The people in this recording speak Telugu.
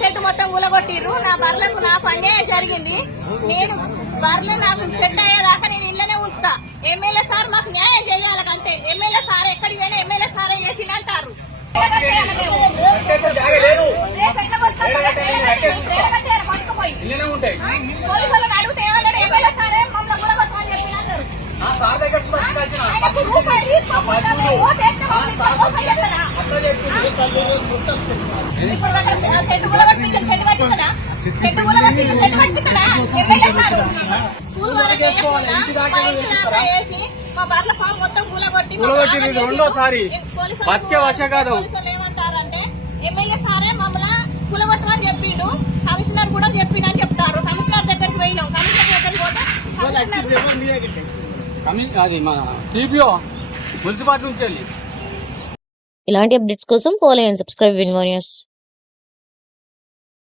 సెట్ మొత్తం కూలగొట్టిర్రు నా బర్లకు నాకు అన్యాయం జరిగింది. నేను బర్రెలు నాకు సెట్ అయ్యేదాకా నేను ఇళ్ళనే ఉంచుతా. ఎమ్మెల్యే సార్ మాకు న్యాయం చేయాలి అంతే. ఎమ్మెల్యే సార్ ఎక్కడికి పోయినా ఎమ్మెల్యే సారే చేసిండు అంటారు అడిగితే ఏమన్నాడు? ఎమ్మెల్యే సారే మమ్మల్ని ఆ రెండోసారి. పోలీసులు బతికే వర్ష కాదు. ఏమంటారంటే ఎమ్మెల్యే సారే మమ్మల్ని కూలగొట్టమని చెప్పిండు కమిషనర్ కూడా చెప్పిండు అని చెప్తారు కమిషనర్ దగ్గరికి పోయినాం కమిషనర్ దగ్గరికి పోతే అది మా టీపీఓ మున్సిపాలిటీ నుంచి వెళ్ళి ఇలాంటి అప్డేట్స్ కోసం ఫాలో అండ్ సబ్స్క్రైబ్ విన్